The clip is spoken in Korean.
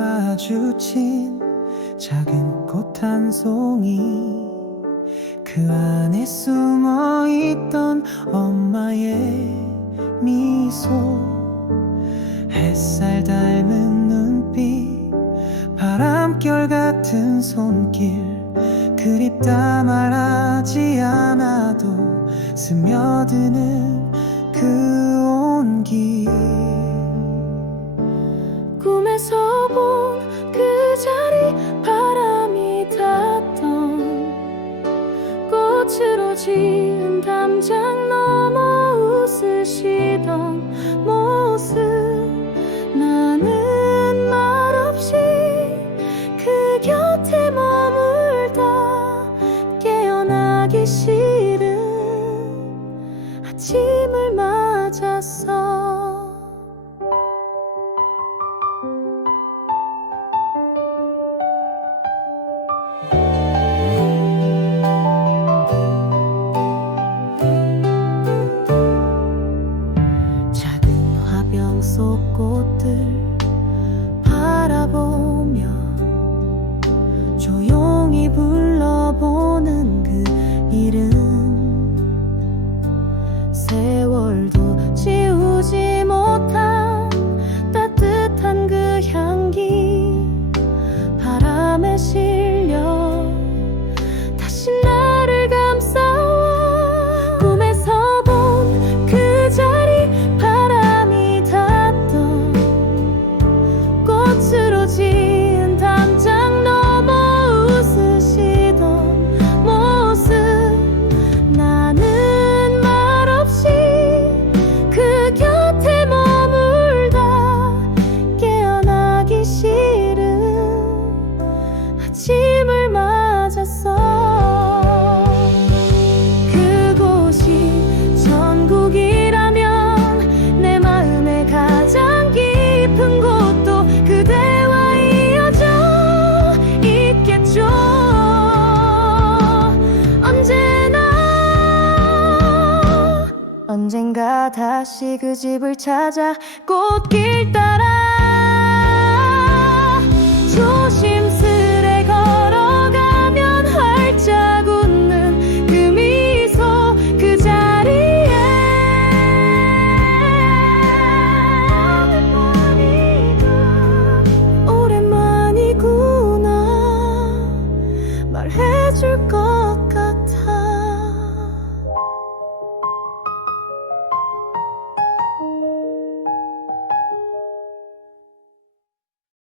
마주친 작은 꽃 한 송이 그 안에 숨어 있던 엄마의 미소. 햇살 닮은 눈빛 바람결 같은 손길. 그립다 말하지 않아도 스며드는 지은 담장 넘어 웃으시던 모습. 나는 말없이 그 곁에 머물다 깨어나기 싫은 아침을 맞았어 언젠가 다시 그 집을 찾아 꽃길 따라 조심스레 걸어가면 활짝 웃는 그 미소 그 자리에. 오랜만이구나. 말해.